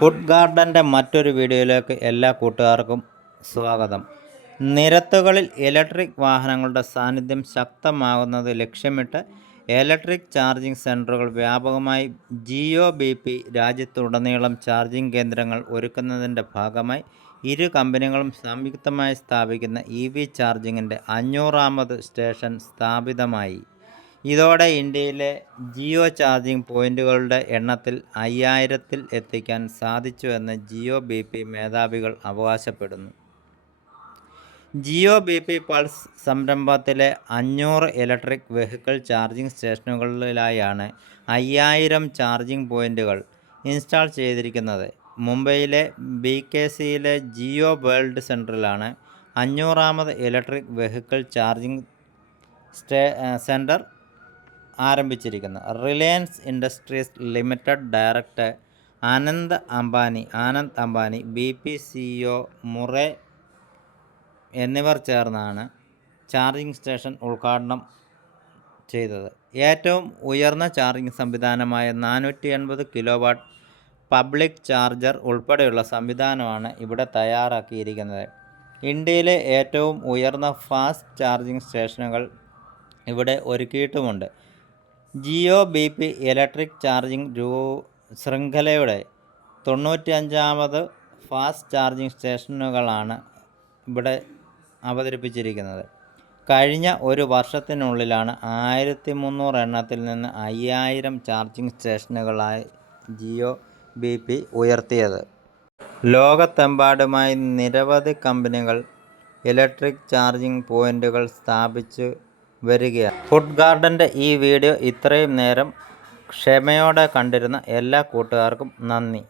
Food ഗാർഡന്റെ മറ്റൊരു വീഡിയോയിലേക്ക് എല്ലാ കൂട്ടുകാർക്കും സ്വാഗതം. നിരത്തുകളിൽ ഇലക്ട്രിക് വാഹനങ്ങളുടെ സാന്നിധ്യം ശക്തമാകുന്നത് ലക്ഷ്യമിട്ട് ഇലക്ട്രിക് ചാർജിംഗ് സെന്ററുകൾ വ്യാപകമായി ജിയോ ബി പി രാജ്യത്തുടനീളം ചാർജിംഗ് കേന്ദ്രങ്ങൾ ഒരുക്കുന്നതിന്റെ ഭാഗമായി ഇരു കമ്പനികളും സംയുക്തമായി സ്ഥാപിക്കുന്ന ഇ വി ചാർജിങ്ങിന്റെ അഞ്ഞൂറാമത് സ്റ്റേഷൻ സ്ഥാപിതമായി. ഇതോടെ ഇന്ത്യയിലെ ജിയോ ചാർജിംഗ് പോയിന്റുകളുടെ എണ്ണത്തിൽ അയ്യായിരത്തിൽ എത്തിക്കാൻ സാധിച്ചുവെന്ന് ജിയോ ബി പി മേധാവികൾ അവകാശപ്പെടുന്നു. ജിയോ ബി പി പൾസ് സംരംഭത്തിലെ അഞ്ഞൂറ് ഇലക്ട്രിക് വെഹിക്കിൾ ചാർജിംഗ് സ്റ്റേഷനുകളിലായാണ് അയ്യായിരം ചാർജിംഗ് പോയിന്റുകൾ ഇൻസ്റ്റാൾ ചെയ്തിരിക്കുന്നത്. മുംബൈയിലെ ബി കെ സിയിലെ ജിയോ വേൾഡ് സെന്ററിലാണ് അഞ്ഞൂറാമത് ഇലക്ട്രിക് വെഹിക്കിൾ ചാർജിംഗ് സ്റ്റേ സെന്റർ ആരംഭിച്ചിരിക്കുന്നത് Reliance Industries Limited director Anand Ambani Anand Ambani B P CEO Murray എന്നിവർ ചേർന്നാണ് ചാർജിംഗ് സ്റ്റേഷൻ ഉദ്ഘാടനം ചെയ്തത്. ഏറ്റവും ഉയർന്ന ചാർജിംഗ് സംവിധാനമായ നാനൂറ്റി എൺപത് കിലോ വാട്ട് പബ്ലിക് ചാർജർ ഉൾപ്പെടെയുള്ള സംവിധാനമാണ് ഇവിടെ തയ്യാറാക്കിയിരിക്കുന്നത്. ഇന്ത്യയിലെ ഏറ്റവും ഉയർന്ന ഫാസ്റ്റ് ചാർജിംഗ് സ്റ്റേഷനുകൾ ഇവിടെ ഒരുക്കിയിട്ടുമുണ്ട്. Jio B P electric charging രൂ ശൃംഖലയുടെ തൊണ്ണൂറ്റി അഞ്ചാമത് ഫാസ്റ്റ് ചാർജിംഗ് സ്റ്റേഷനുകളാണ് ഇവിടെ അവതരിപ്പിച്ചിരിക്കുന്നത്. കഴിഞ്ഞ ഒരു വർഷത്തിനുള്ളിലാണ് ആയിരത്തി മുന്നൂറ് എണ്ണത്തിൽ നിന്ന് അയ്യായിരം ചാർജിംഗ് സ്റ്റേഷനുകളായി ജിയോ ബി പി ഉയർത്തിയത്. ലോകത്തെമ്പാടുമായി നിരവധി കമ്പനികൾ ഇലക്ട്രിക് ചാർജിംഗ് പോയിന്റുകൾ സ്ഥാപിച്ചു വരികയാണ്. ഫുഡ് ഗാർഡന്റെ ഈ വീഡിയോ ഇത്രയും നേരം ക്ഷമയോടെ കണ്ടിരുന്ന എല്ലാ കൂട്ടുകാർക്കും നന്ദി.